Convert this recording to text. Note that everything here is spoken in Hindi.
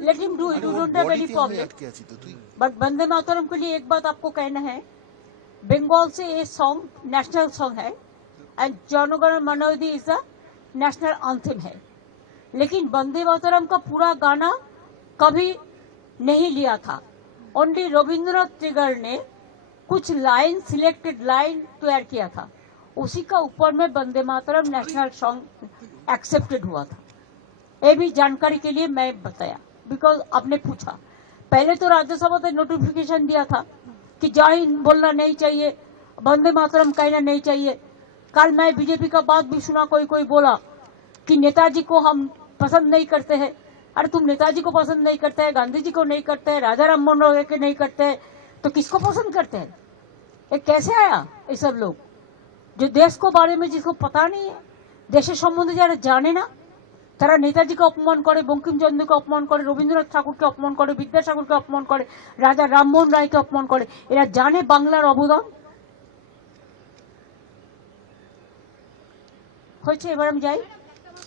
Let him do it. You don't have any problem. But Vande Mataram के लिए एक बात आपको कहना है, बंगाल से ये सॉन्ग नेशनल सॉन्ग है एंड जनगण मन अधि इज द नेशनल एंथम है, लेकिन वंदे मातरम का पूरा गाना कभी नहीं लिया था। ओनली रविंद्रनाथ टैगोर ने कुछ लाइन, सिलेक्टेड लाइन तैयार किया था, उसी का ऊपर में Vande Mataram national song accepted हुआ था। ये भी जानकारी के लिए मैं बताया, बिकॉज आपने पूछा। पहले तो राज्यसभा ने नोटिफिकेशन दिया था कि जय हिंद बोलना नहीं चाहिए, वंदे मातरम कहना नहीं चाहिए। कल मैं बीजेपी का बात भी सुना, कोई कोई बोला कि नेताजी को हम पसंद नहीं करते हैं। अरे तुम नेताजी को पसंद नहीं करते हैं, गांधी जी को नहीं करते हैं, राजा राम मोहन राय के नहीं करते हैं, तो किसको पसंद करते हैं? ये कैसे आया? ये सब लोग जो देश को बारे में जिसको पता नहीं है, देशेर सम्बन्धे যারা জানে না, তারা নেতাজিকে অপমান করে, বঙ্কিমচন্দ্রকে অপমান করে, রবীন্দ্রনাথ ঠাকুরকে অপমান করে, বিদ্যাসাগরকে অপমান করে, রাজা রামমোহন রায়কে অপমান করে। এরা জানে বাংলার অবদান হয়েছে। এবার আমি যাই।